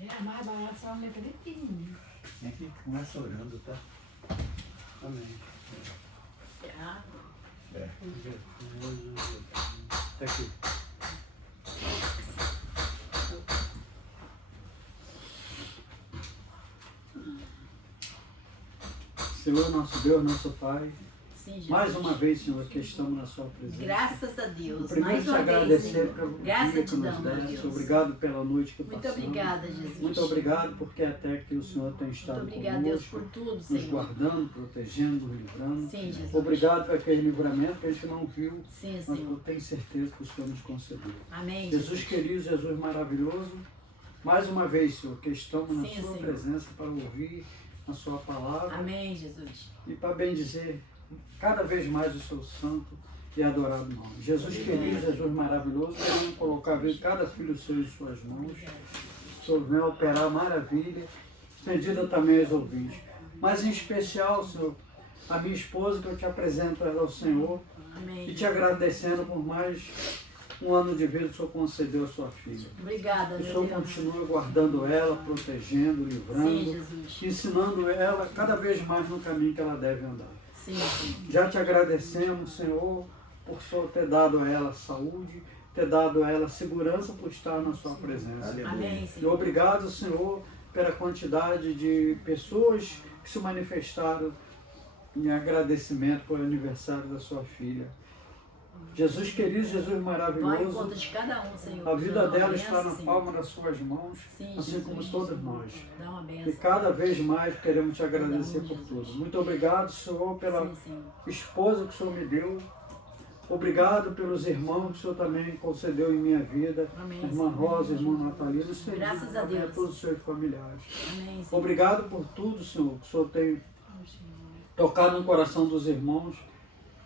É, a mais barata só uma letra bem pequenininha. Vem aqui, começa orando, tá? Amém. É. Tá aqui. Senhor, nosso Deus, nosso Pai, Sim, Jesus. mais uma vez, Senhor, que estamos na sua presença. Graças a Deus. Primeiro Mais te uma vez, agradecer Senhor. pelo Graças dia te que nos damos, deste. Deus. Obrigado pela noite que Muito passamos. obrigada, Jesus. Muito obrigado porque até aqui o Senhor tem estado Muito obrigada, Deus, conosco, por tudo, nos Senhor. guardando, protegendo, nos livrando. Sim, Jesus. Obrigado por aquele livramento que a gente não viu, Sim, mas Senhor. eu tenho certeza que o Senhor nos concedeu. Amém, Jesus querido, Jesus maravilhoso, mais uma vez, Senhor, que estamos na Sim, sua Senhor. presença para ouvir a sua palavra Amém, Jesus. e para bendizer cada vez mais o seu santo e adorado nome. Jesus querido, Jesus maravilhoso, queremos colocar a vida de cada filho seu em suas mãos. O Senhor venha operar maravilha, estendida também aos ouvintes. Mas em especial, Senhor, a minha esposa, que eu te apresento ela ao Senhor, Amém. e te agradecendo por mais um ano de vida que o Senhor concedeu à sua filha. Obrigada, Que o meu Senhor Deus. continue guardando ela, protegendo, Sim, livrando, Jesus. ensinando ela cada vez mais no caminho que ela deve andar. Sim, Senhor. Já te agradecemos, Senhor, por o Senhor ter dado a ela saúde, ter dado a ela segurança por estar na sua presença. Amém, E Senhor. obrigado, Senhor, pela quantidade de pessoas que se manifestaram em agradecimento pelo aniversário da sua filha. Jesus querido, Jesus Vai em maravilhoso, conta de cada um, Senhor. a vida Dá uma dela benção, está na Senhor. palma das suas mãos, Sim, assim Jesus. como todos nós. Dá uma E benção. cada vez mais queremos te agradecer por Jesus. tudo. Muito obrigado, Senhor, pela Sim, Senhor. esposa que o Senhor me deu. Obrigado pelos irmãos que o Senhor também concedeu em minha vida. Amém, Irmã Senhor. Rosa, irmã Natalina, Graças a Deus. todos os seus familiares. Amém, Senhor. Obrigado por tudo, Senhor, que o Senhor tem tocado no coração dos irmãos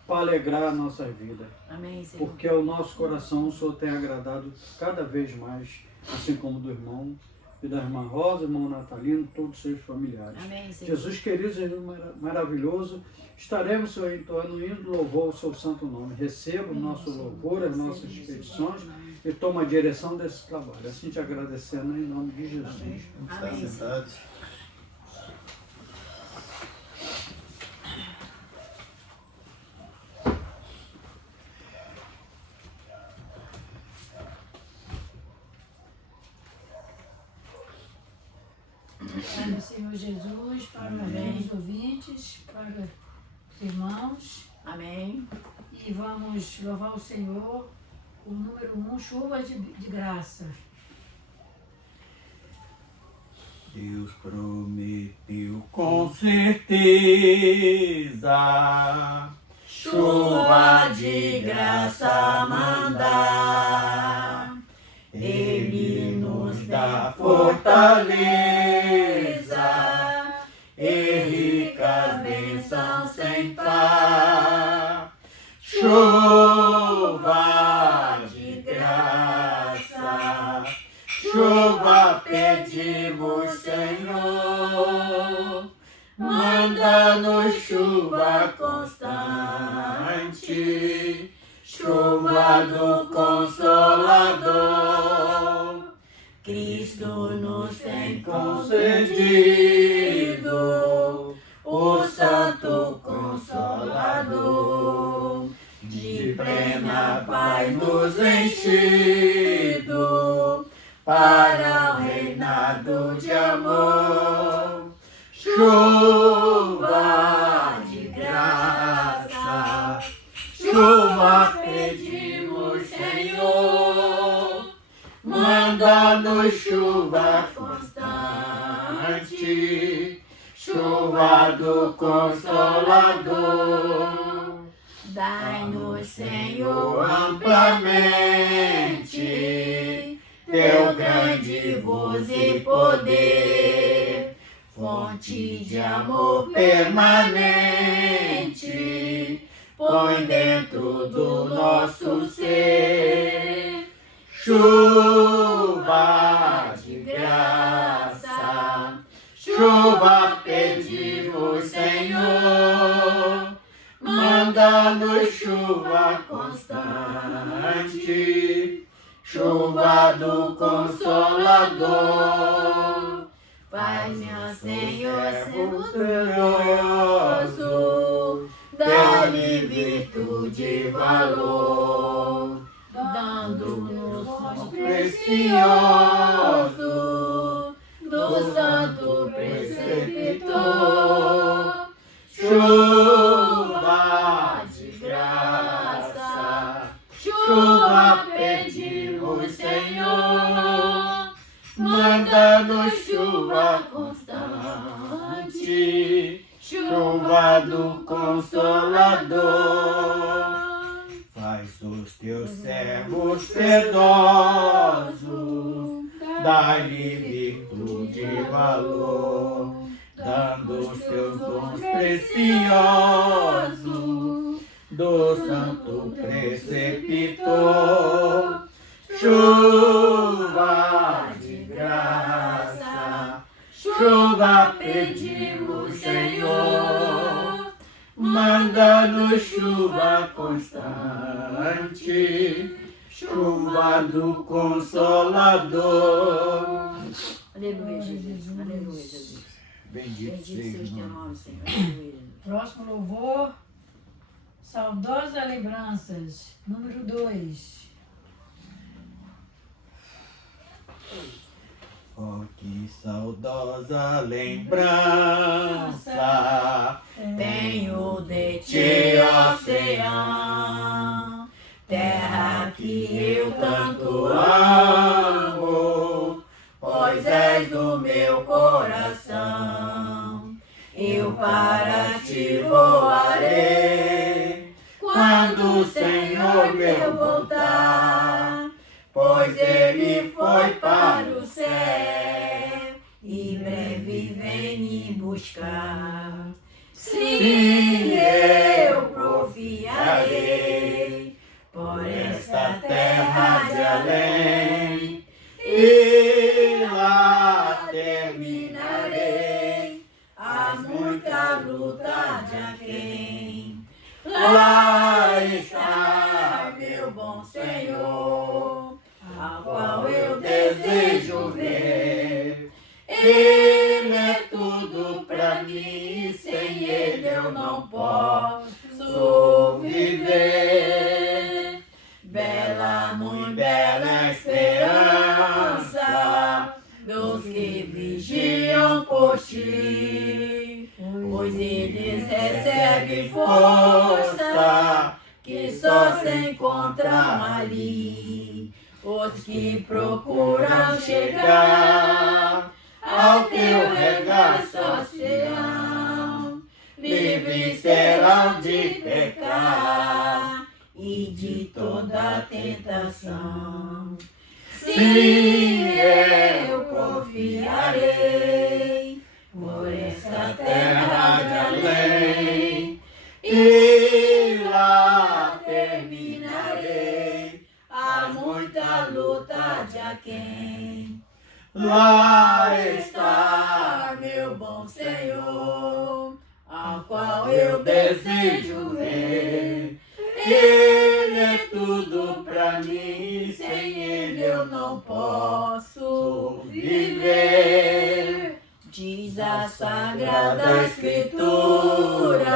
para alegrar a nossa vida. Amém, Senhor. Porque ao nosso coração o Senhor tem agradado cada vez mais, assim como do irmão e da irmã Rosa, irmão Natalino, todos os seus familiares. Amém, Senhor. Jesus querido, Jesus maravilhoso, estaremos, Senhor, entoando hino louvor ao seu santo nome. Receba o nosso louvor, as nossas petições e toma a direção desse trabalho. Assim te agradecendo em nome de Jesus. Vamos estar Amém. sentados. Para o Senhor Jesus, para os ouvintes, para os irmãos. Amém. E vamos louvar o Senhor, o número 1, chuva de graça. Deus prometeu com certeza chuva de graça mandar. Ele nos dá fortaleza e ricas bênçãos sem par. Chuva de graça, chuva pedimos, Senhor, manda-nos chuva constante, chuva do Consolador. Cristo nos tem concedido o Santo Consolador, de plena paz nos enchido para o reinado de amor. Chuva de graça, chuva pedimos, Senhor, manda-nos chuva constante, chuva do Consolador. Dai-nos, Senhor, amplamente teu grande gozo e poder, fonte de amor permanente, põe dentro do nosso ser. Chuva de graça, chuva pedimos, Senhor, manda-nos chuva constante, chuva do Consolador. poderoso, dá-lhe virtude e valor, dando-nos dom precioso do santo preceptor. Chuva de graça, chuva pedimos, Senhor, manda-nos chuva constante, chuva do Consolador. Faz os teus servos piedosos, dá-lhe virtude e valor, dando os teus dons preciosos do santo preceptor. Chuva de graça, chuva pedimos, Senhor, manda-nos chuva constante, chuva do Consolador. Aleluia, Jesus. Aleluia, Jesus. Bendito Bendito seja o teu seja. nome, Senhor. Aleluia. Próximo louvor, Saudosas Lembranças, número 2. Oh, que saudosa lembrança Tenho de ti, oceano, terra que eu tanto amo, pois és do meu coração. Eu para ti voarei, quando o Senhor meu voltar, pois ele foi para o céu e breve vem me buscar. Sim, eu confiarei por esta terra de além, e lá terminarei a muita luta de aquém. Lá está meu bom Senhor, ao qual eu desejo ver. Ele é tudo pra mim, sem ele eu não posso viver. Bela, muito bela esperança dos que vigiam por ti, pois eles recebem força que só se encontram ali. Os que procuram chegar ao teu regaço oceano, livres serão de pecar e de toda tentação. Sim, eu confiarei por esta terra de além, e lá terminarei a muita luta de aquém. Lá está meu bom Senhor, ao qual eu desejo ver. Ele é tudo pra mim, sem ele eu não posso viver. Diz a Sagrada Escritura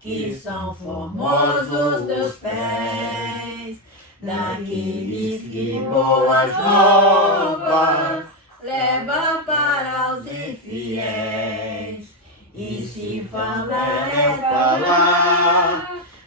que são formosos teus pés, daqueles que boas novas leva para os infiéis. E se falar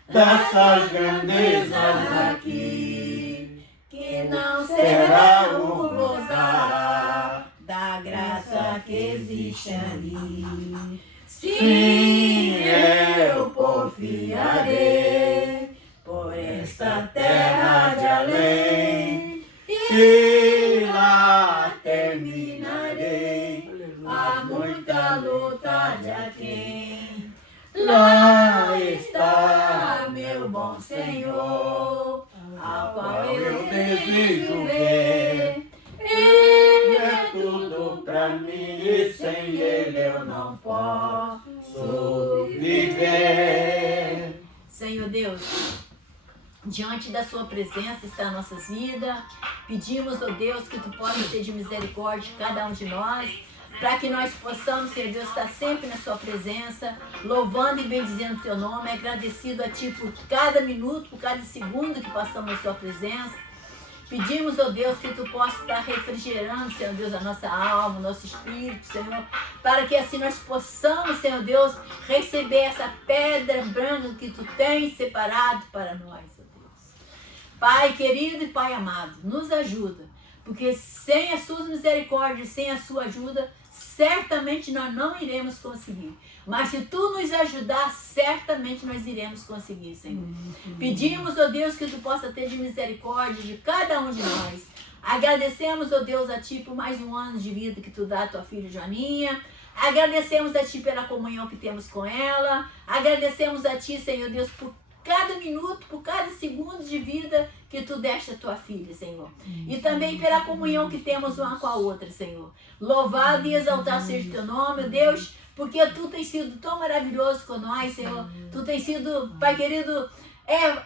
dessas grandezas aqui, que não será o gozar da graça que existe ali. Sim, eu confiarei por esta terra de além, e lá terminarei a muita luta de aquém. Lá está meu bom Senhor, ao qual eu desejo ver. Ele é tudo pra mim, e sem ele eu não posso viver. Senhor Deus, diante da sua presença está nossas vidas. Pedimos, ó Deus, que tu possa ter de misericórdia de cada um de nós. para que nós possamos, Senhor Deus, estar sempre na sua presença, louvando e bendizendo o teu nome, agradecido a ti por cada minuto, por cada segundo que passamos na sua presença. Pedimos, ó Deus, que tu possa estar refrigerando, Senhor Deus, a nossa alma, o nosso espírito, Senhor, para que assim nós possamos, Senhor Deus, receber essa pedra branca que tu tens separado para nós, ó Deus. Pai querido e Pai amado, nos ajuda, porque sem as suas misericórdias, sem a sua ajuda, certamente nós não iremos conseguir. Mas se tu nos ajudar, certamente nós iremos conseguir, Senhor. Pedimos, ó Deus, que tu possa ter de misericórdia de cada um de nós. Agradecemos, ó Deus, a ti por mais um ano de vida que tu dá a tua filha Joaninha. Agradecemos a ti pela comunhão que temos com ela. Agradecemos a ti, Senhor Deus, por cada minuto, por cada segundo de vida que tu deste a tua filha, Senhor. E também pela comunhão que temos uma com a outra, Senhor. Louvado e exaltado seja o teu nome, Deus, porque tu tens sido tão maravilhoso com nós, Senhor. Tu tens sido, Pai querido,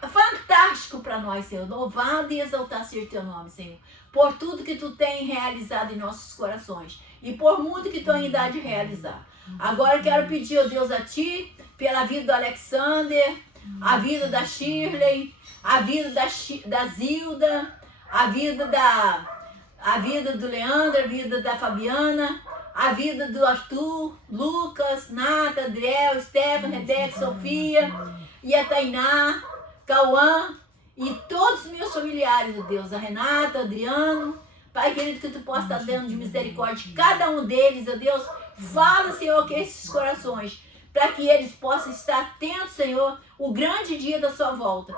fantástico para nós, Senhor. Louvado e exaltado seja o teu nome, Senhor. Por tudo que tu tens realizado em nossos corações. E por muito que tu ainda há de realizar. Agora eu quero pedir, ó Deus, a ti, pela vida do Alexander, a vida da Shirley, a vida da Zilda, a vida do Leandro, a vida da Fabiana, a vida do Arthur, Lucas, Nata, Adriel, Stefan, Rebeca, Sofia, e a Tainá, Cauã e todos os meus familiares, ó Deus, a Renata, Adriano. Pai querido, que tu possa estar dando de misericórdia de cada um deles, ó Deus. Fala, Senhor, que esses corações, para que eles possam estar atentos, Senhor, o grande dia da sua volta.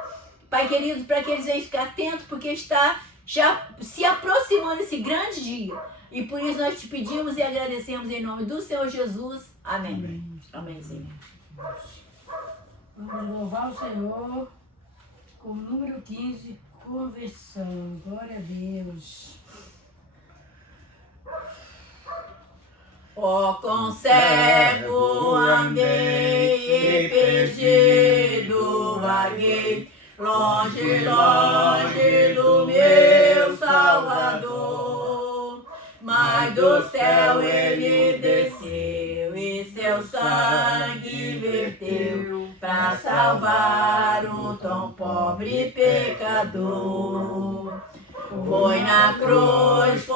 Pai querido, para que eles venham ficar atentos, porque está já se aproximando esse grande dia. E por isso nós te pedimos e agradecemos em nome do Senhor Jesus. Amém. Amém, Senhor. Vamos louvar o Senhor com o número 15, conversão. Glória a Deus. Ó, com cego andei e perdido vaguei, longe, longe do meu Salvador. Mas do céu ele desceu e seu sangue verteu para salvar um tão pobre pecador. Foi na cruz,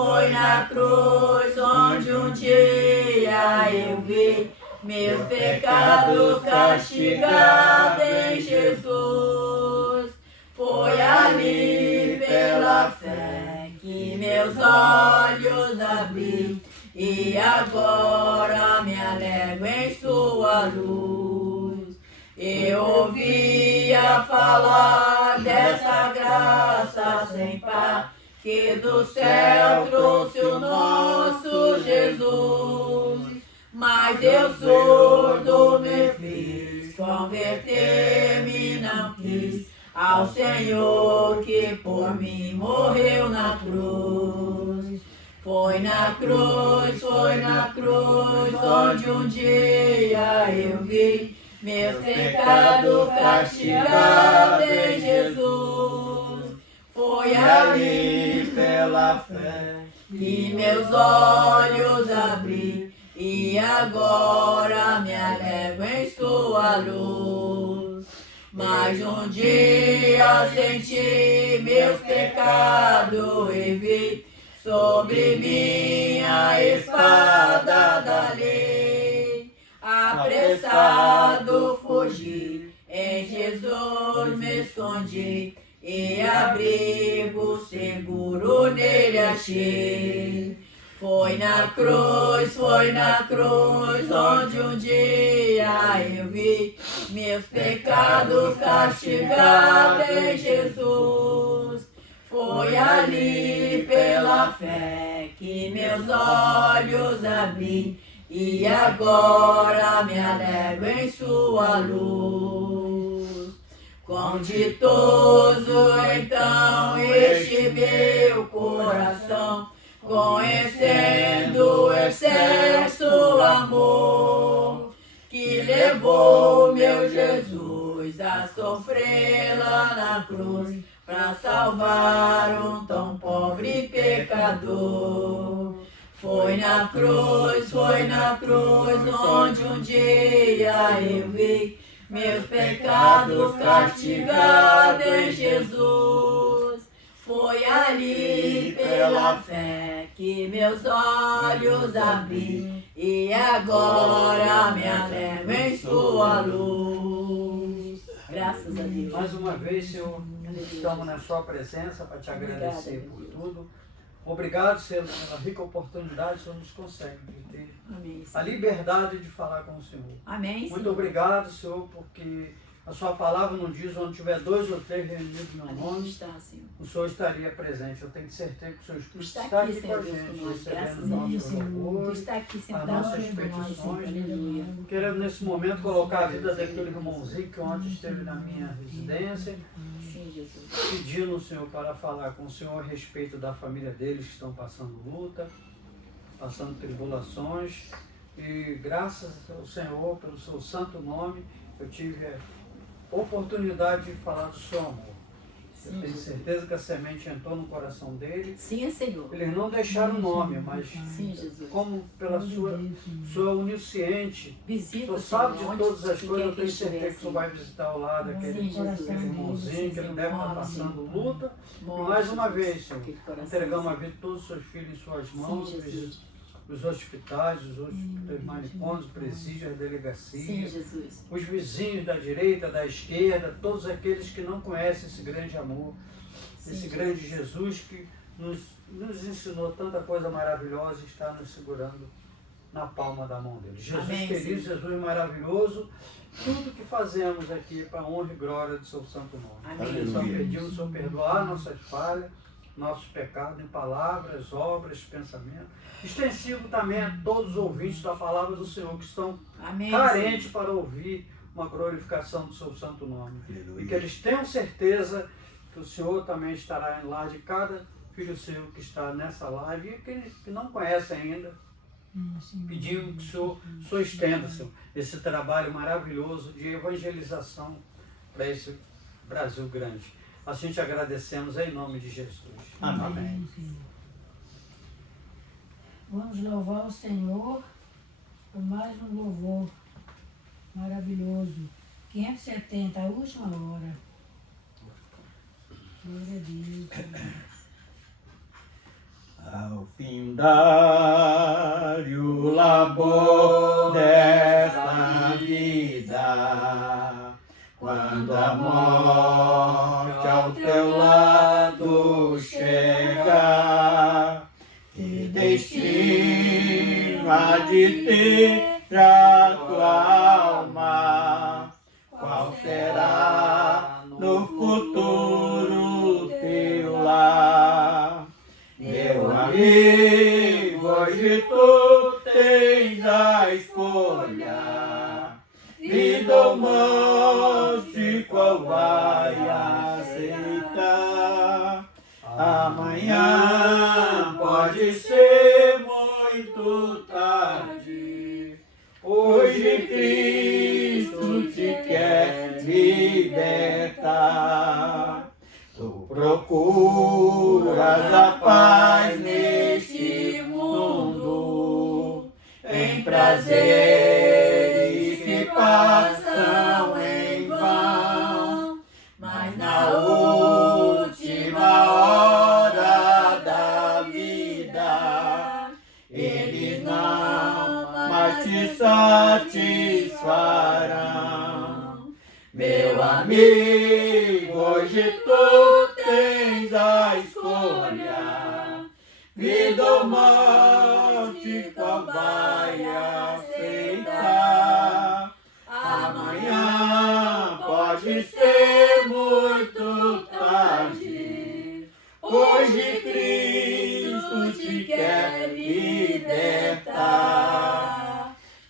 onde um dia eu vi meus pecados castigados em Jesus. Foi ali pela fé que meus olhos abri e agora me alegro em sua luz. Eu ouvia falar dessa graça sem par, que do céu trouxe o nosso Jesus. Mas eu surdo me fiz, converter-me não quis ao Senhor que por mim morreu na cruz. Foi na cruz, onde um dia eu vi meus pecados castigados em Jesus. Foi ali pela fé que meus olhos abri e agora me alegro em sua luz. Mas um dia senti meus pecados e vi sobre minha espada da lei. Apressado fugi, em Jesus me escondi e abrigo seguro nele achei. Foi na cruz, onde um dia eu vi meus pecados castigados em Jesus. Foi ali pela fé que meus olhos abri e agora me alegro em sua luz. Quão ditoso então este meu coração, conhecendo o excesso amor que levou meu Jesus a sofrer lá na cruz para salvar um tão pobre pecador. Foi na cruz onde um dia eu vi meus pecados castigados em Jesus. Foi ali pela fé que meus olhos abri e agora me alevo em sua luz. Graças a Deus. Mais uma vez, Senhor, estamos na sua presença para te agradecer por tudo. Obrigado, Senhor, pela rica oportunidade que o Senhor nos concede de ter Amém, a liberdade de falar com o Senhor. Amém, Senhor. Muito obrigado, Senhor, porque a sua palavra não diz onde tiver 2 ou 3 reunidos no meu nome, Está, Senhor. o Senhor estaria presente. Eu tenho certeza que o Senhor Espírito Está está aqui, aqui com Senhor a Deus, gente, conosco. Graças recebendo a Deus, nossos Senhor. Tu louvores, está aqui as sentado nossas sobre nós, Senhor. petições. Aleluia. Quero nesse momento colocar a vida daquele irmãozinho que ontem esteve na minha residência, Sim, Jesus. pedindo o Senhor para falar com o Senhor a respeito da família deles que estão passando luta, passando tribulações. E graças ao Senhor, pelo seu santo nome, eu tive a oportunidade de falar do seu amor. Eu Sim, tenho Jesus. certeza que a semente entrou no coração deles. Sim, Senhor. Eles não deixaram o nome, mas Sim, Jesus. como pela sua onisciente, o Visita, Senhor sabe Senhor, de todas onde as quer coisas, eu que tenho estiver, certeza que o Senhor vai visitar o lado Sim, daquele Jesus. irmãozinho que ele deve estar passando luta. E mais uma vez, Senhor, entregamos a vida de todos os seus filhos em suas mãos, Sim, Jesus. os hospitais, os manicômios, os presídios, as Sim, delegacias, Jesus. os vizinhos da direita, da esquerda, todos aqueles que não conhecem esse grande amor, Sim, esse grande Jesus que nos ensinou tanta coisa maravilhosa e está nos segurando na palma da mão dele. Jesus Amém, querido, Senhor. Jesus maravilhoso, tudo que fazemos aqui é para a honra e glória do seu santo nome. Amém. Só pedimos o Senhor perdoar nossas falhas, nossos pecados em palavras, obras, pensamentos. Extensivo também a todos os ouvintes da palavra do Senhor que estão Amém, carentes para ouvir uma glorificação do seu santo nome. Aleluia. E que eles tenham certeza que o Senhor também estará em lar de cada filho seu que está nessa live e que não conhece ainda. Pedimos que o Senhor estenda, Senhor, esse trabalho maravilhoso de evangelização para esse Brasil grande. Assim te agradecemos em nome de Jesus. Amém. Vamos louvar o Senhor por mais um louvor maravilhoso. 570, a última hora. Glória a Deus. Ao findar o labor desta vida, quando a morte ao teu lado chegar, que destino há de ter a tua alma? Qual será no futuro teu lar? Meu amigo, hoje tu tens a escolha, vida ou morte, qual vai aceitar? Amanhã pode ser muito tarde, hoje Cristo te quer libertar. Tu procuras a paz neste mundo, em prazeres que passam em vão, mas na última hora da vida, eles não mais te satisfarão. Meu amigo, hoje tu tens a escolha, vida ou morte, qual vai aceitar? Amanhã pode ser muito tarde, hoje Cristo te quer libertar.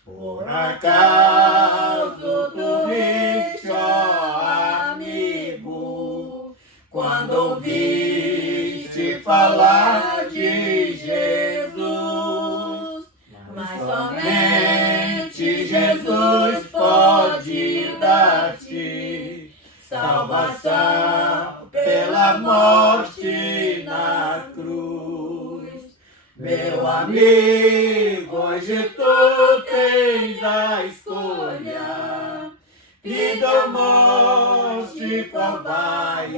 Por acaso tu riste, ó amigo, quando ouviste falar de Jesus? Mas somente Jesus pode dar-te salvação pela morte na cruz. Meu amigo, amigo, hoje tu tens a escolha. Vida ou morte, qual vai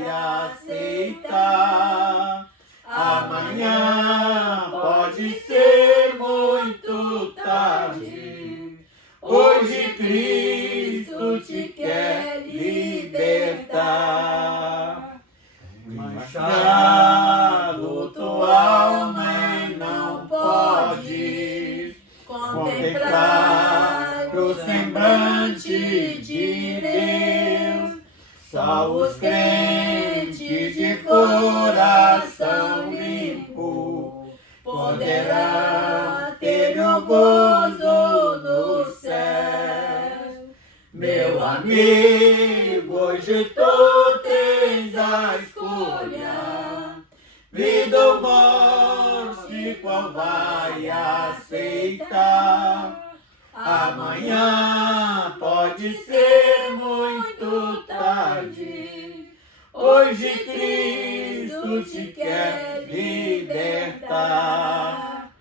aceitar? Amanhã pode ser muito tarde. Hoje Cristo te quer libertar. Manchado tua alma e não pode contemplar o semblante de Deus. Só os crentes de coração limpo poderá ter o gozo do céu. Meu amigo, hoje tu tens a escolha. Vida ou morte, qual vai aceitar? Amanhã pode ser muito tarde. Hoje Cristo te quer libertar.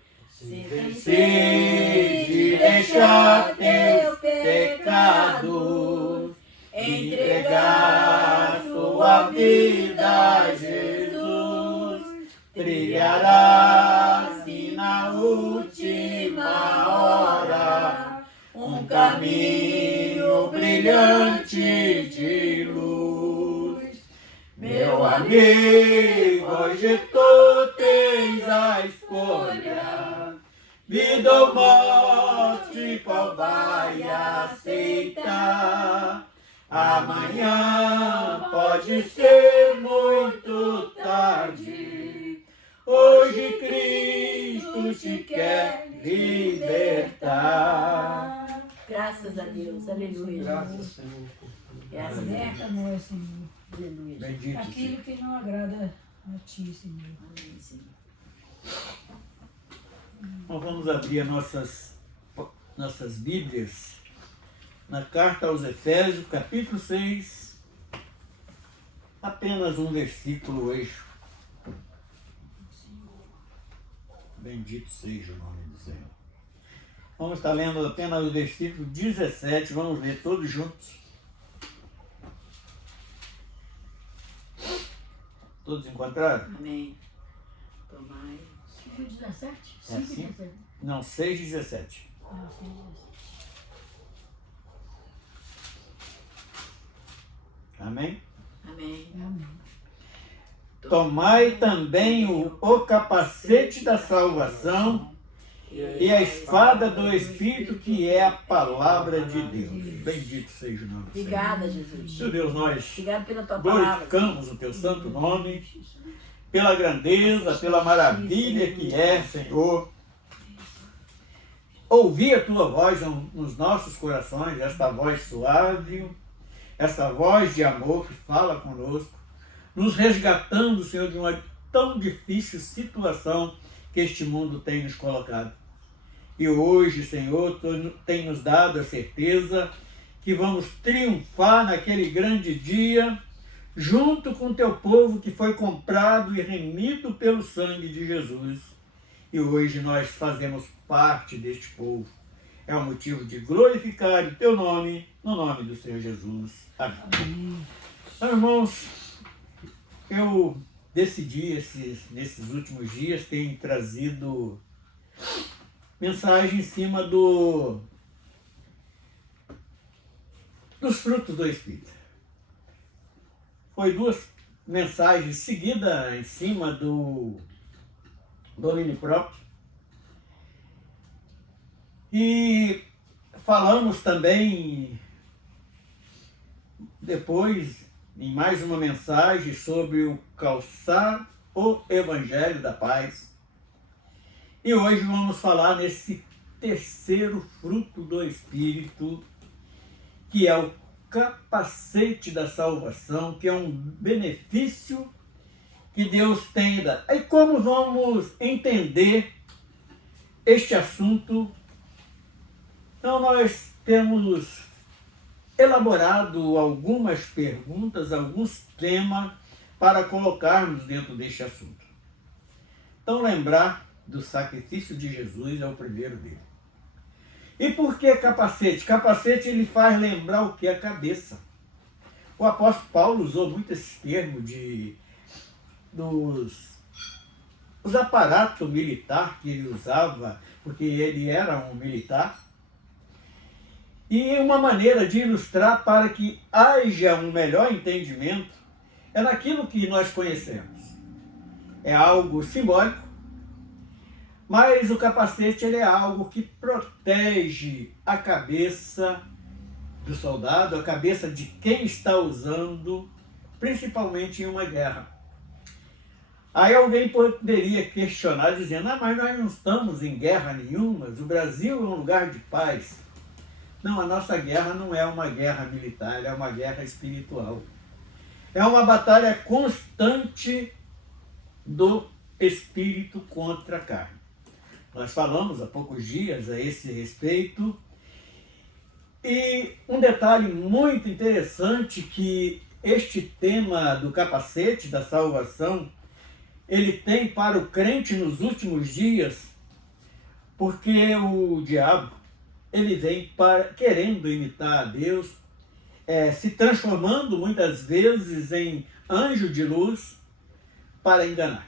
Decide deixar teus pecados, entregar sua vida a Jesus. Trilhará-se na última hora um caminho brilhante de luz. Meu amigo, hoje tu tens a escolha. Vida ou morte, qual vai aceitar? Amanhã pode ser muito tarde. Hoje Cristo te quer libertar. Graças a Deus, aleluia. Graças, Senhor. Graças a Deus. Liberta nós, Senhor. Aleluia. Bendito Aquilo seja. que não agrada a Ti, Senhor. Amém, Senhor. Então vamos abrir nossas Bíblias na carta aos Efésios, capítulo 6, apenas um versículo hoje. Bendito seja o nome do Senhor. Vamos estar lendo apenas o versículo 17, vamos ler todos juntos. Todos encontraram? Amém. Tomai. 5:17? É assim? 5:17. Não, 6:17. Ah, 6:17. Amém? Amém. Amém. Tomai também o capacete da salvação e a espada do Espírito, que é a palavra de Deus. Bendito seja o nome do Senhor. Obrigada, Jesus. Meu Deus, nós Obrigada pela tua palavra. glorificamos o teu santo nome, pela grandeza, pela maravilha que é, Senhor. Ouvir a tua voz nos nossos corações, esta voz suave, esta voz de amor que fala conosco, nos resgatando, Senhor, de uma tão difícil situação que este mundo tem nos colocado. E hoje, Senhor, Tu tem nos dado a certeza que vamos triunfar naquele grande dia, junto com Teu povo que foi comprado e remido pelo sangue de Jesus. E hoje nós fazemos parte deste povo. É um motivo de glorificar o Teu nome, no nome do Senhor Jesus. Amém. Então, irmãos, eu decidi nesses últimos dias ter trazido mensagem em cima dos frutos do Espírito. Foi 2 mensagens seguidas em cima do domínio próprio. E falamos também depois em mais uma mensagem sobre o calçar o Evangelho da Paz. E hoje vamos falar nesse terceiro fruto do Espírito, que é o capacete da salvação, que é um benefício que Deus tem dado. E como vamos entender este assunto? Então nós temos elaborado algumas perguntas, alguns temas para colocarmos dentro deste assunto. Então lembrar do sacrifício de Jesus é o primeiro dele. E por que capacete? Capacete ele faz lembrar o que? A cabeça. O apóstolo Paulo usou muito esse termo os aparatos militares que ele usava, porque ele era um militar. E uma maneira de ilustrar para que haja um melhor entendimento é naquilo que nós conhecemos. É algo simbólico, mas o capacete ele é algo que protege a cabeça do soldado, a cabeça de quem está usando, principalmente em uma guerra. Aí alguém poderia questionar dizendo, mas nós não estamos em guerra nenhuma, o Brasil é um lugar de paz. Não, a nossa guerra não é uma guerra militar, é uma guerra espiritual. É uma batalha constante do espírito contra a carne. Nós falamos há poucos dias a esse respeito. E um detalhe muito interessante que este tema do capacete da salvação, ele tem para o crente nos últimos dias, porque o diabo, ele vem querendo imitar a Deus, se transformando muitas vezes em anjo de luz para enganar.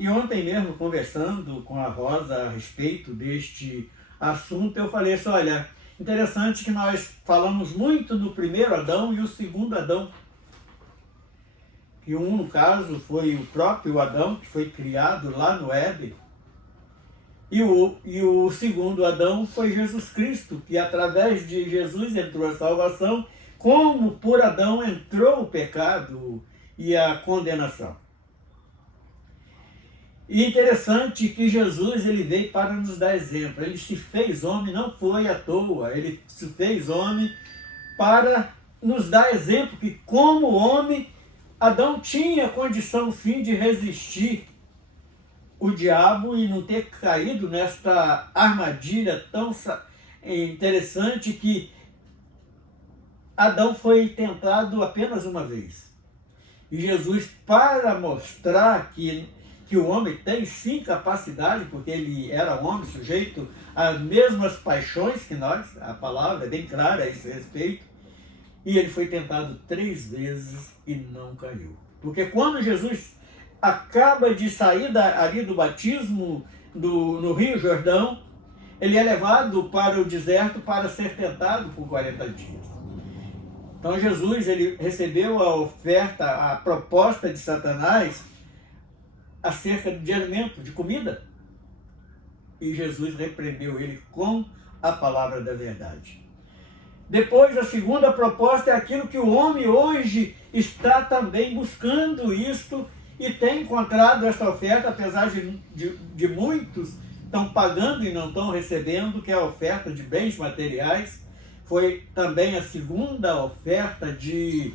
E ontem mesmo, conversando com a Rosa a respeito deste assunto, eu falei assim, olha, interessante que nós falamos muito do primeiro Adão e o segundo Adão. E um, no caso, foi o próprio Adão, que foi criado lá no Éden. E o segundo Adão foi Jesus Cristo, que através de Jesus entrou a salvação, como por Adão entrou o pecado e a condenação. E interessante que Jesus ele veio para nos dar exemplo. Ele se fez homem, não foi à toa. Ele se fez homem para nos dar exemplo que, como homem, Adão tinha condição, sim, de resistir o diabo e não ter caído nesta armadilha tão interessante que Adão foi tentado apenas uma vez. E Jesus, para mostrar que o homem tem sim capacidade, porque ele era homem sujeito às mesmas paixões que nós, a palavra é bem clara a esse respeito, e ele foi tentado 3 vezes e não caiu. Porque quando Jesus acaba de sair ali do batismo no Rio Jordão, ele é levado para o deserto para ser tentado por 40 dias. Então Jesus ele recebeu a oferta, a proposta de Satanás acerca de alimento, de comida. E Jesus repreendeu ele com a palavra da verdade. Depois, a segunda proposta é aquilo que o homem hoje está também buscando isto e tem encontrado esta oferta, apesar de muitos estão pagando e não estão recebendo, que é a oferta de bens materiais. Foi também a segunda oferta de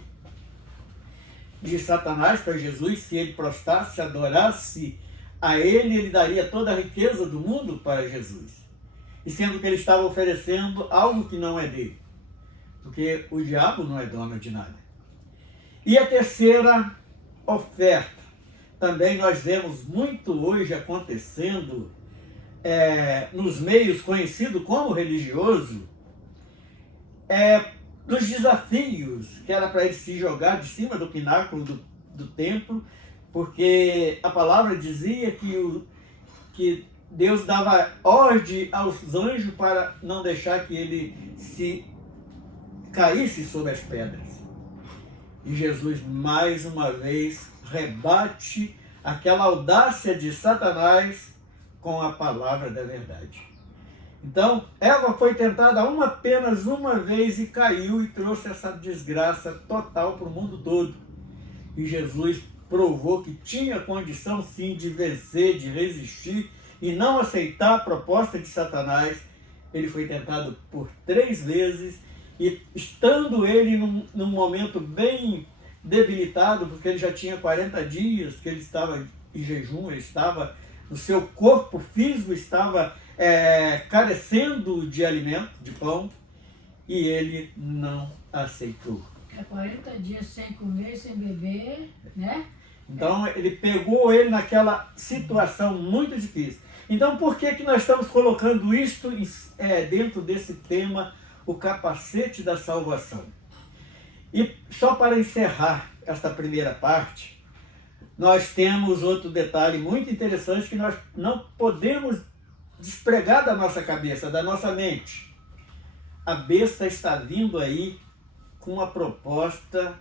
Satanás para Jesus. Se ele prostrasse, adorasse a ele, ele daria toda a riqueza do mundo para Jesus. E sendo que ele estava oferecendo algo que não é dele. Porque o diabo não é dono de nada. E a terceira oferta, também nós vemos muito hoje acontecendo nos meios conhecidos como religioso, dos desafios, que era para ele se jogar de cima do pináculo do templo, porque a palavra dizia que Deus dava ordem aos anjos para não deixar que ele se caísse sobre as pedras. E Jesus, mais uma vez, rebate aquela audácia de Satanás com a palavra da verdade. Então, Eva foi tentada apenas uma vez e caiu e trouxe essa desgraça total para o mundo todo. E Jesus provou que tinha condição sim de vencer, de resistir e não aceitar a proposta de Satanás. Ele foi tentado por 3 vezes e estando ele num momento bem debilitado, porque ele já tinha 40 dias que ele estava em jejum, ele estava, o seu corpo físico estava carecendo de alimento, de pão, e ele não aceitou. 40 dias sem comer, sem beber, né? Então ele pegou ele naquela situação muito difícil. Então por que nós estamos colocando isto dentro desse tema, o capacete da salvação? E só para encerrar esta primeira parte, nós temos outro detalhe muito interessante que nós não podemos despregar da nossa cabeça, da nossa mente. A besta está vindo aí com uma proposta,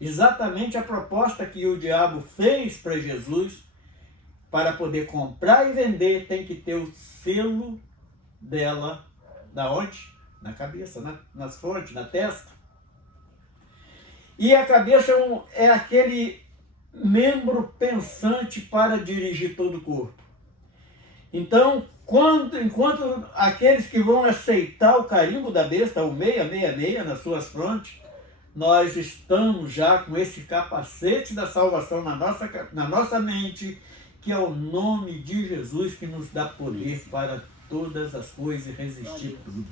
exatamente a proposta que o diabo fez para Jesus. Para poder comprar e vender, tem que ter o selo dela, da onde? Na cabeça, nas frontes, na testa. E a cabeça é aquele membro pensante para dirigir todo o corpo. Então, enquanto aqueles que vão aceitar o carimbo da besta, o 666 nas suas frontes, nós estamos já com esse capacete da salvação na nossa mente, que é o nome de Jesus, que nos dá poder para todas as coisas e resistir tudo.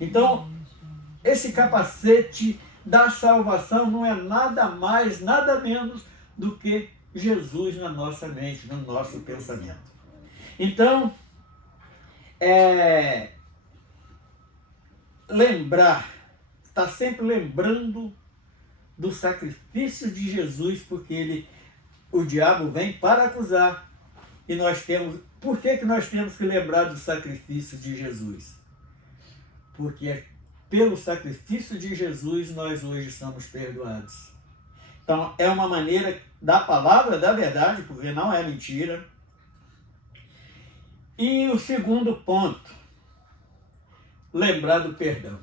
Então, esse capacete da salvação não é nada mais, nada menos do que Jesus na nossa mente, no nosso pensamento. Então, está sempre lembrando do sacrifício de Jesus, porque o diabo vem para acusar. E por que nós temos que lembrar do sacrifício de Jesus? Porque pelo sacrifício de Jesus nós hoje somos perdoados. Então é uma maneira da palavra da verdade, porque não é mentira. E o segundo ponto, lembrar do perdão.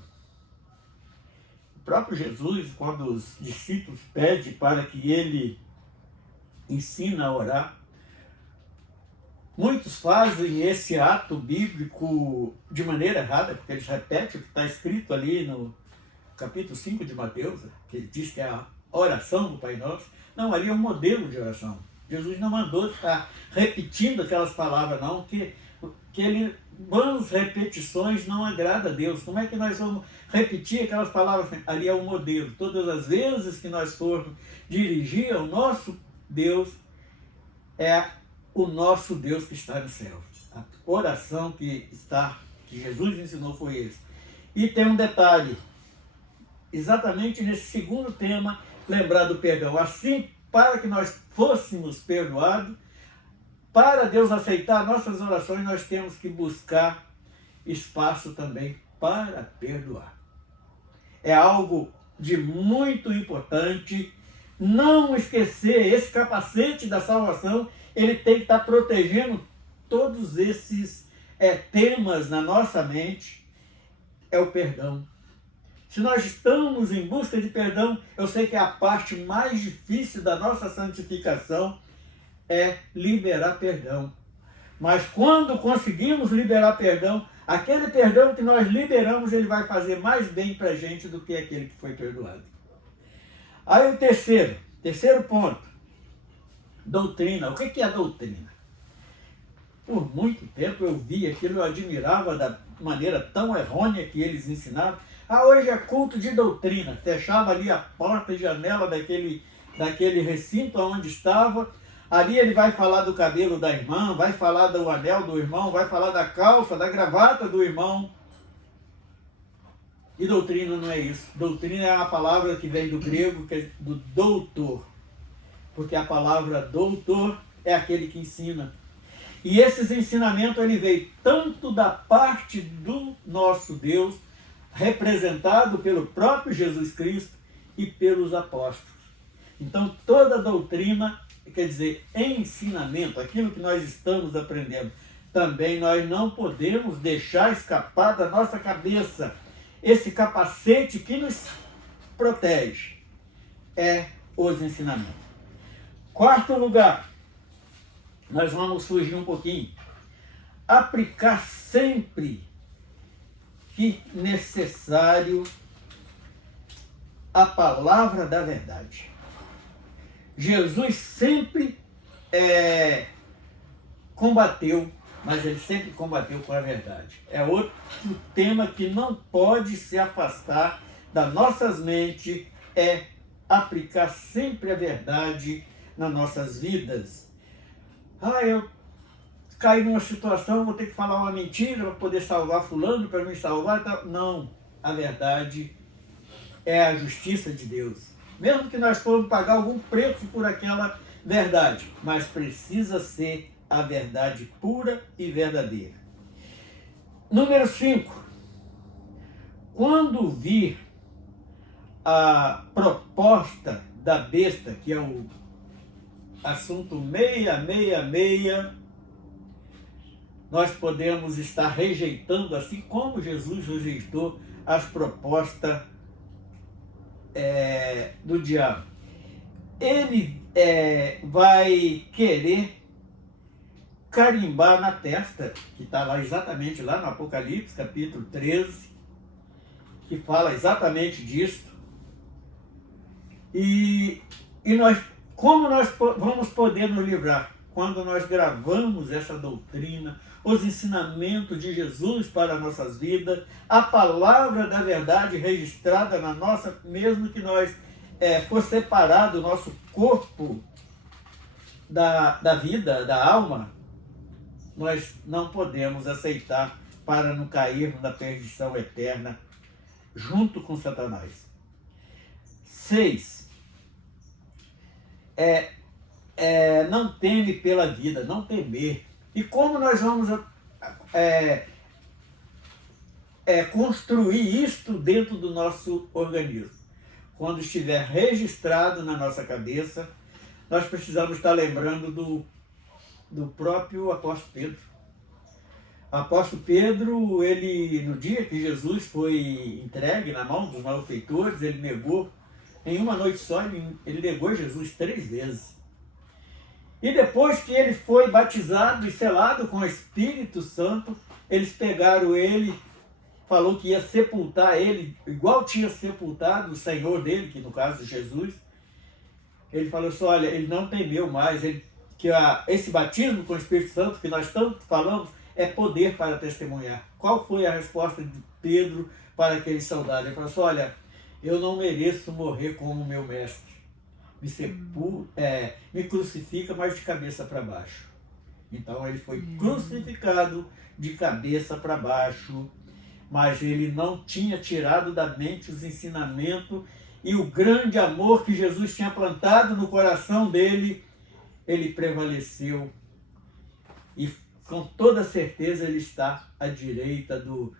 O próprio Jesus, quando os discípulos pedem para que ele ensina a orar, muitos fazem esse ato bíblico de maneira errada, porque eles repetem o que está escrito ali no capítulo 5 de Mateus, que ele diz que é a oração do Pai Nosso. Não, ali é um modelo de oração. Jesus não mandou estar repetindo aquelas palavras, não, que vãs repetições não agrada a Deus. Como é que nós vamos repetir aquelas palavras? Ali é um modelo. Todas as vezes que nós formos dirigir ao nosso Deus, é o nosso Deus que está no céu. A oração que Jesus ensinou foi esse. E tem um detalhe, exatamente nesse segundo tema, lembrar do perdão. Assim, para que nós fôssemos perdoados, para Deus aceitar nossas orações, nós temos que buscar espaço também para perdoar. É algo de muito importante. Não esquecer, esse capacete da salvação, ele tem que estar protegendo todos esses temas na nossa mente. É o perdão. Se nós estamos em busca de perdão, eu sei que a parte mais difícil da nossa santificação é liberar perdão. Mas quando conseguimos liberar perdão, aquele perdão que nós liberamos, ele vai fazer mais bem para a gente do que aquele que foi perdoado. Aí o terceiro ponto, doutrina. O que é a doutrina? Por muito tempo eu vi aquilo, eu admirava da maneira tão errônea que eles ensinavam. Hoje é culto de doutrina. Fechava ali a porta e janela daquele recinto onde estava. Ali ele vai falar do cabelo da irmã, vai falar do anel do irmão, vai falar da calça, da gravata do irmão. E doutrina não é isso. Doutrina é uma palavra que vem do grego, que é do doutor. Porque a palavra doutor é aquele que ensina. E esses ensinamentos, ele veio tanto da parte do nosso Deus, representado pelo próprio Jesus Cristo e pelos apóstolos. Então, toda doutrina, quer dizer, ensinamento, aquilo que nós estamos aprendendo, também nós não podemos deixar escapar da nossa cabeça. Esse capacete que nos protege é os ensinamentos. Quarto lugar, nós vamos fugir um pouquinho. Aplicar sempre que necessário a palavra da verdade. Jesus sempre combateu, mas ele sempre combateu com a verdade. É outro tema que não pode se afastar das nossas mentes, é aplicar sempre a verdade nas nossas vidas. Eu caí numa situação, vou ter que falar uma mentira para poder salvar fulano, para me salvar. Não, a verdade é a justiça de Deus. Mesmo que nós formos pagar algum preço por aquela verdade, mas precisa ser a verdade pura e verdadeira. Número 5. Quando vir a proposta da besta, que é o assunto 666, nós podemos estar rejeitando, assim como Jesus rejeitou as propostas do diabo. Ele vai querer carimbar na testa, que está lá exatamente lá no Apocalipse, capítulo 13, que fala exatamente disso. E como nós vamos poder nos livrar? Quando nós gravamos essa doutrina, os ensinamentos de Jesus para nossas vidas, a palavra da verdade registrada na nossa, mesmo que nós for separado o nosso corpo da vida, da alma, nós não podemos aceitar para não cairmos na perdição eterna junto com Satanás. 6. Não teme pela vida, não temer. E como nós vamos construir isto dentro do nosso organismo? Quando estiver registrado na nossa cabeça, nós precisamos estar lembrando do próprio apóstolo Pedro. O apóstolo Pedro, ele, no dia que Jesus foi entregue na mão dos malfeitores, ele negou, em uma noite só, ele negou Jesus 3 vezes. E depois que ele foi batizado e selado com o Espírito Santo, eles pegaram ele, falou que ia sepultar ele, igual tinha sepultado o Senhor dele, que no caso Jesus. Ele falou assim, olha, ele não temeu mais, esse batismo com o Espírito Santo que nós tanto falamos, é poder para testemunhar. Qual foi a resposta de Pedro para aquele soldado? Ele falou assim, olha, eu não mereço morrer como meu mestre. Me crucifica, mas de cabeça para baixo. Então ele foi crucificado de cabeça para baixo, mas ele não tinha tirado da mente os ensinamentos e o grande amor que Jesus tinha plantado no coração dele, ele prevaleceu. E com toda certeza ele está à direita do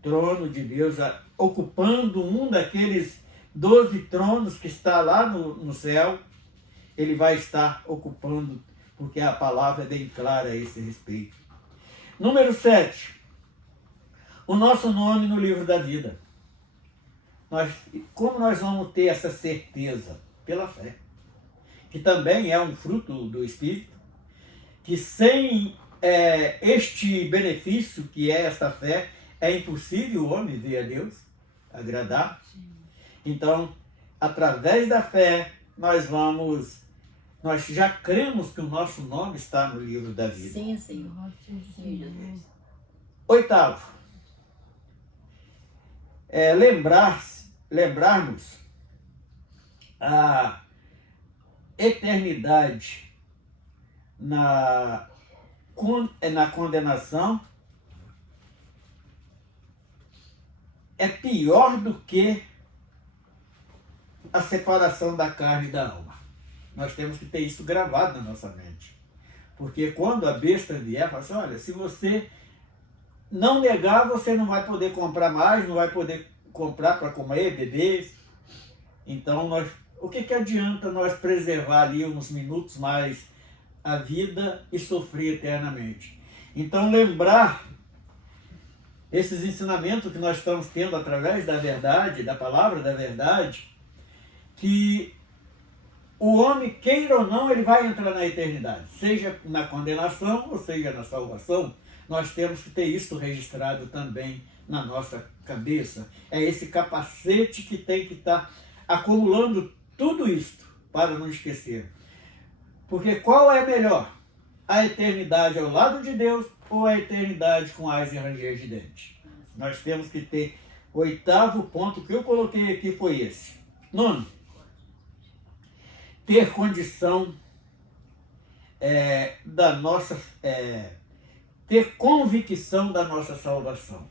trono de Deus, ocupando um daqueles 12 tronos que está lá no céu. Ele vai estar ocupando, porque a palavra é bem clara a esse respeito. Número 7. O nosso nome no livro da vida. Como nós vamos ter essa certeza? Pela fé, que também é um fruto do Espírito, que sem este benefício que é esta fé, é impossível o homem ver a Deus, agradar. Então, através da fé, nós já cremos que o nosso nome está no livro da vida. Sim, Senhor. Sim, 8. Lembrarmos a eternidade na condenação é pior do que a separação da carne e da alma. Nós temos que ter isso gravado na nossa mente. Porque quando a besta vier, fala assim, olha, se você não negar, você não vai poder comprar mais, não vai poder comprar para comer, beber. Então, o que adianta nós preservar ali uns minutos mais a vida e sofrer eternamente? Então, lembrar esses ensinamentos que nós estamos tendo através da verdade, da palavra da verdade, que o homem, queira ou não, ele vai entrar na eternidade, seja na condenação ou seja na salvação. Nós temos que ter isso registrado também na nossa cabeça. É esse capacete que tem que estar acumulando tudo isto para não esquecer. Porque qual é melhor? A eternidade ao lado de Deus ou a eternidade com ais e ranger de dente? Nós temos que ter o 8º ponto que eu coloquei aqui foi esse. 9. Ter condição da nossa ter convicção da nossa salvação.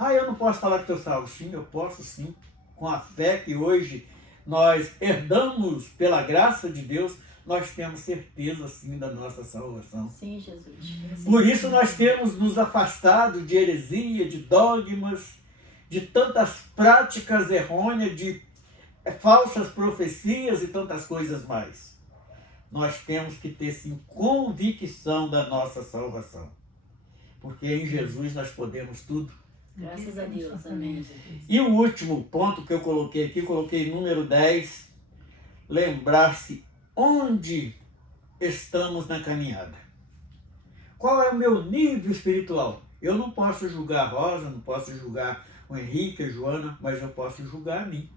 Eu não posso falar que estou salvo. Sim, eu posso sim, com a fé que hoje nós herdamos pela graça de Deus, nós temos certeza sim da nossa salvação. Sim, Jesus. Por isso nós temos nos afastado de heresia, de dogmas, de tantas práticas errôneas, de falsas profecias e tantas coisas mais. Nós temos que ter sim convicção da nossa salvação. Porque em Jesus nós podemos tudo. Graças a Deus. Amém. E o último ponto que eu coloquei aqui, coloquei número 10, lembrar-se onde estamos na caminhada. Qual é o meu nível espiritual? Eu não posso julgar a Rosa, não posso julgar o Henrique, a Joana, mas eu posso julgar a mim.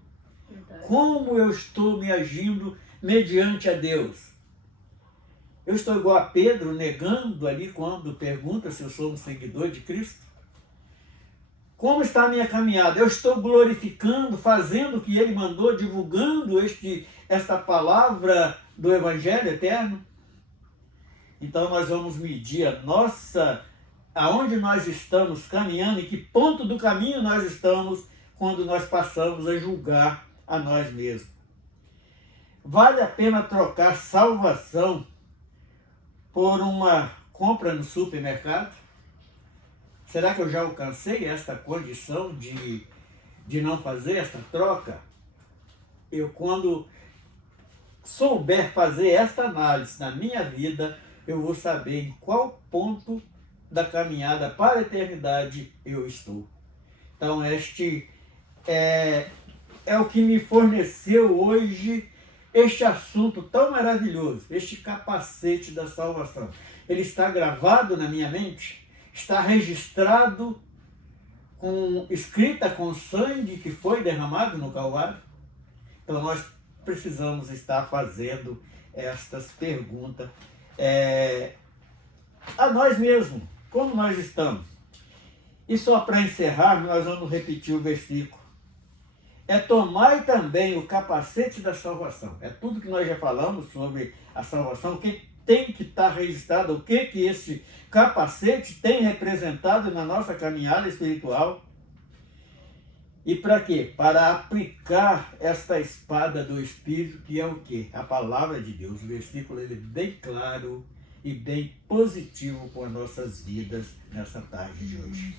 Verdade. Como eu estou me agindo mediante a Deus? Eu estou igual a Pedro, negando ali quando pergunta se eu sou um seguidor de Cristo? Como está a minha caminhada? Eu estou glorificando, fazendo o que Ele mandou, divulgando esta palavra do Evangelho eterno? Então nós vamos medir aonde nós estamos caminhando, em que ponto do caminho nós estamos quando nós passamos a julgar a nós mesmos. Vale a pena trocar salvação por uma compra no supermercado? Será que eu já alcancei esta condição de não fazer esta troca? Eu, quando souber fazer esta análise na minha vida, eu vou saber em qual ponto da caminhada para a eternidade eu estou. Então, este é o que me forneceu hoje este assunto tão maravilhoso, este capacete da salvação. Ele está gravado na minha mente, está registrado, escrita com sangue que foi derramado no Calvário. Então nós precisamos estar fazendo estas perguntas a nós mesmos, como nós estamos. E só para encerrar, nós vamos repetir o versículo. Tomai também o capacete da salvação. É tudo que nós já falamos sobre a salvação, o que tem que estar registrado, o que esse capacete tem representado na nossa caminhada espiritual. E para quê? Para aplicar esta espada do Espírito, que é o quê? A palavra de Deus. O versículo ele é bem claro e bem positivo para nossas vidas nessa tarde de hoje.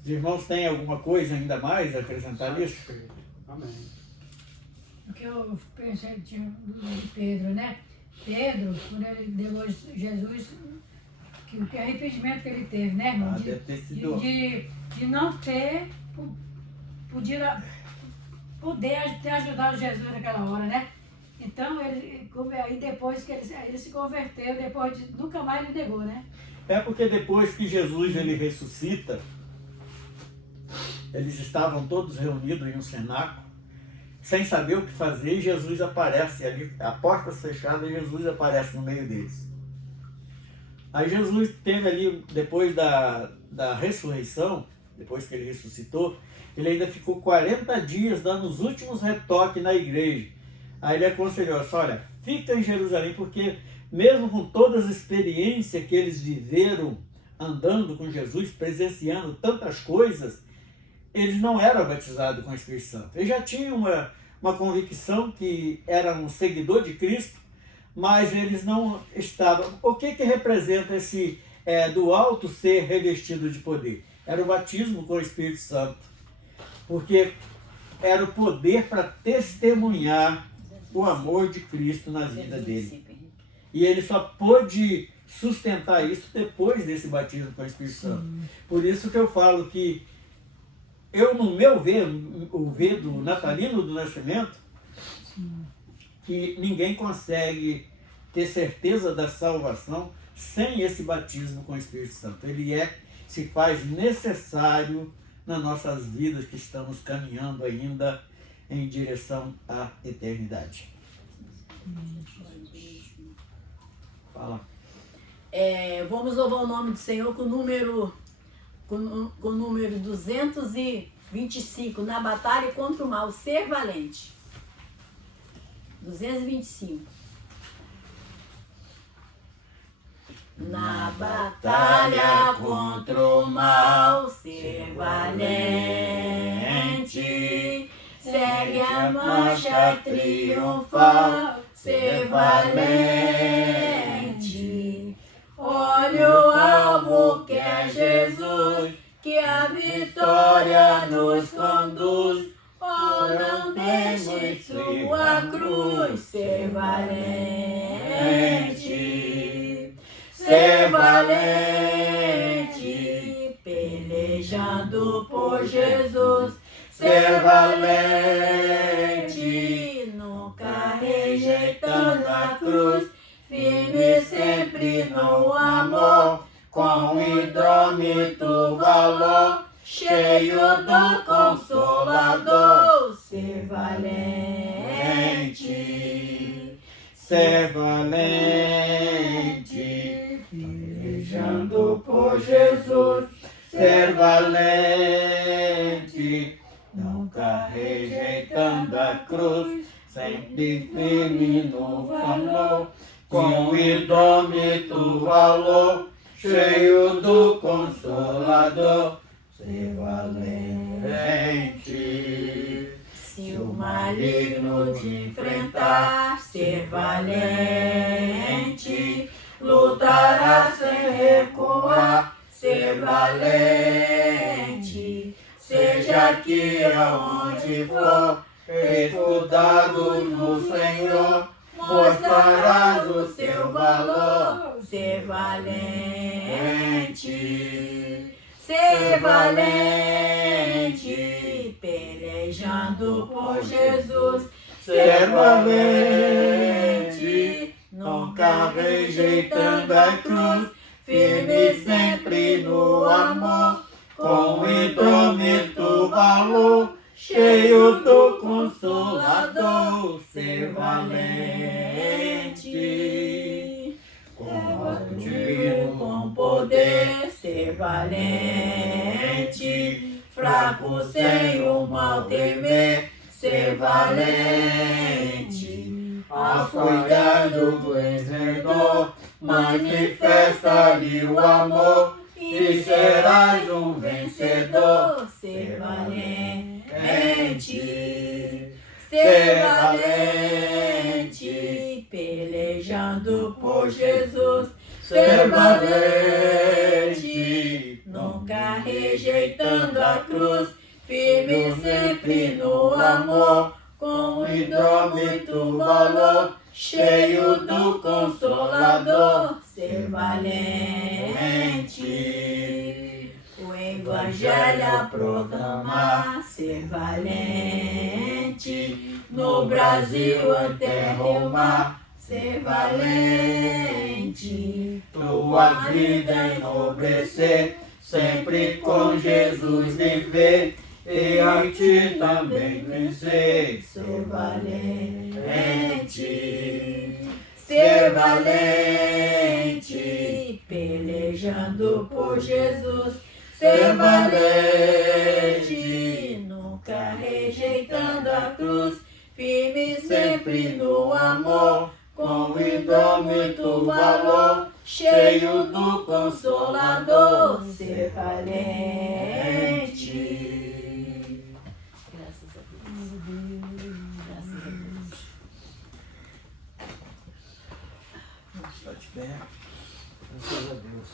Os irmãos têm alguma coisa ainda mais a acrescentar nisso? Amém. O que eu pensei de Pedro, né? Pedro, quando ele negou Jesus, que arrependimento que ele teve, né, irmão? Deve ter sido... de não ter poder ter ajudado Jesus naquela hora, né? Então, aí depois que ele se converteu, depois de nunca mais ele negou, né? É porque depois que Jesus ele ressuscita, eles estavam todos reunidos em um cenáculo, sem saber o que fazer, e Jesus aparece ali, a porta fechada, e Jesus aparece no meio deles. Aí Jesus teve ali, depois da ressurreição, depois que ele ressuscitou, ele ainda ficou 40 dias dando os últimos retoques na igreja. Aí ele aconselhou, olha, fica em Jerusalém, porque mesmo com todas as experiências que eles viveram andando com Jesus, presenciando tantas coisas, eles não eram batizados com o Espírito Santo. Eles já tinham uma convicção que eram um seguidor de Cristo, mas eles não estavam... O que representa esse do alto ser revestido de poder? Era o batismo com o Espírito Santo, porque era o poder para testemunhar o amor de Cristo na vida dele. E ele só pôde sustentar isso depois desse batismo com o Espírito Santo. Por isso que eu falo que eu, no meu ver, o ver do Natalino do Nascimento, que ninguém consegue ter certeza da salvação sem esse batismo com o Espírito Santo. Ele se faz necessário nas nossas vidas que estamos caminhando ainda em direção à eternidade. Fala. Vamos louvar o nome do Senhor com o número 225, na batalha contra o mal, ser valente. 225. Na batalha contra o mal, ser valente. Segue a marcha triunfal, ser valente. Olha o alvo que é Jesus, que a vitória nos conduz. Oh, não deixe sua cruz, ser valente. Ser valente, pelejando por Jesus. Ser valente, nunca rejeitando a cruz. Firme sempre no amor, com indômito valor, cheio do Consolador. Ser valente, Ser valente, pelejando por Jesus. ser valente, nunca rejeitando a cruz, sempre firme no valor, com indômito valor, cheio do Consolador, ser valente. Se o maligno te enfrentar, ser valente, lutará sem recuar, ser valente. Seja aqui aonde for, escudado no Senhor, mostrarás o seu valor, ser valente. Ser valente, pelejando por Jesus. Ser valente, nunca rejeitando a cruz. Firme sempre no amor, com indômito valor, cheio do Consolador. Ser valente, com poder, ser valente, fraco sem o mal temer, ser valente, ao cuidar do vencedor, manifesta-lhe o amor, e serás um vencedor. Ser valente, ser valente, pelejando por Jesus. Ser valente, nunca rejeitando a cruz, firme sempre no amor, com indômito valor, cheio do Consolador. Ser valente, o Evangelho a proclamar. Ser valente, no Brasil até Roma. Ser valente, tua vida enobrecer, sempre com Jesus viver, e em ti também vencer. Ser valente, ser valente, pelejando por Jesus. Ser valente, nunca rejeitando a cruz, firme sempre no amor, com indômito valor, cheio do Consolador. Ser valente. Graças a Deus. Graças a Deus. Vamos estar de pé. Graças a Deus.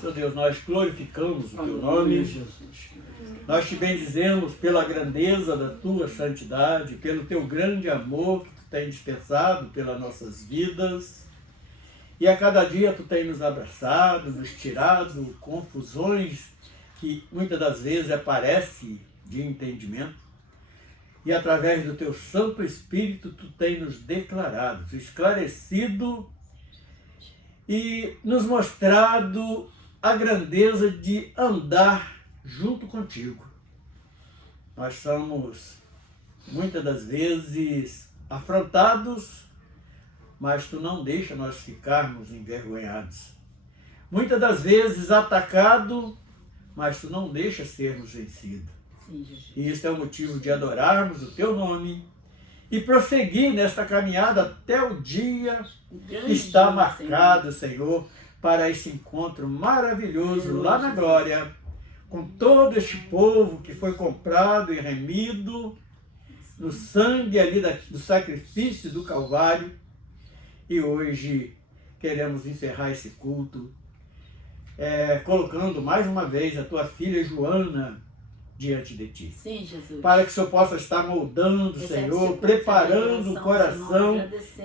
Senhor Deus, nós glorificamos o Teu Aleluia, nome, Jesus. nós te bendizemos pela grandeza da Tua santidade, pelo Teu grande amor que Tu tens dispensado pelas nossas vidas, e a cada dia Tu tens nos abraçado, nos tirado confusões que muitas das vezes aparecem de entendimento, e através do Teu Santo Espírito Tu tens nos declarado, esclarecido e nos mostrado a grandeza de andar junto contigo. Nós somos muitas das vezes afrontados, mas Tu não deixa nós ficarmos envergonhados. Muitas das vezes atacados, mas Tu não deixa sermos vencidos. Sim, Jesus. E isso é o motivo de adorarmos o Teu nome e prosseguir nesta caminhada até o dia que está marcado, Senhor, para esse encontro maravilhoso lá na glória, com todo este povo que foi comprado e remido no sangue ali do sacrifício do Calvário. E hoje queremos encerrar esse culto colocando mais uma vez a tua filha Joana diante de ti. Sim, Jesus. Para que o Senhor possa estar moldando, Senhor, preparando o coração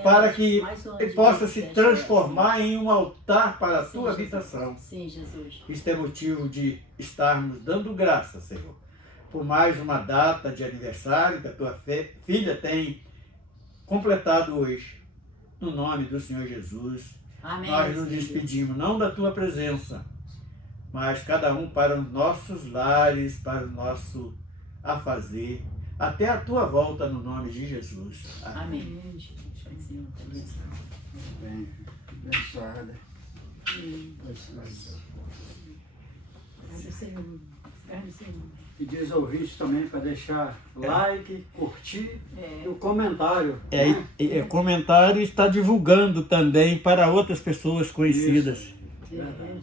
para que ele possa se transformar em um altar para a tua habitação. Sim, Jesus. Isto é motivo de estarmos dando graça, Senhor, por mais uma data de aniversário que a tua filha tem completado hoje. No nome do Senhor Jesus, Amém. nós nos despedimos, não da tua presença, mas cada um para os nossos lares, para o nosso afazer, até a tua volta no nome de Jesus. Amém. Amém. Bem, abençoada. Pedir aos ouvintes também para deixar like, curtir e o comentário. Comentário está divulgando também para outras pessoas conhecidas. Isso, verdade.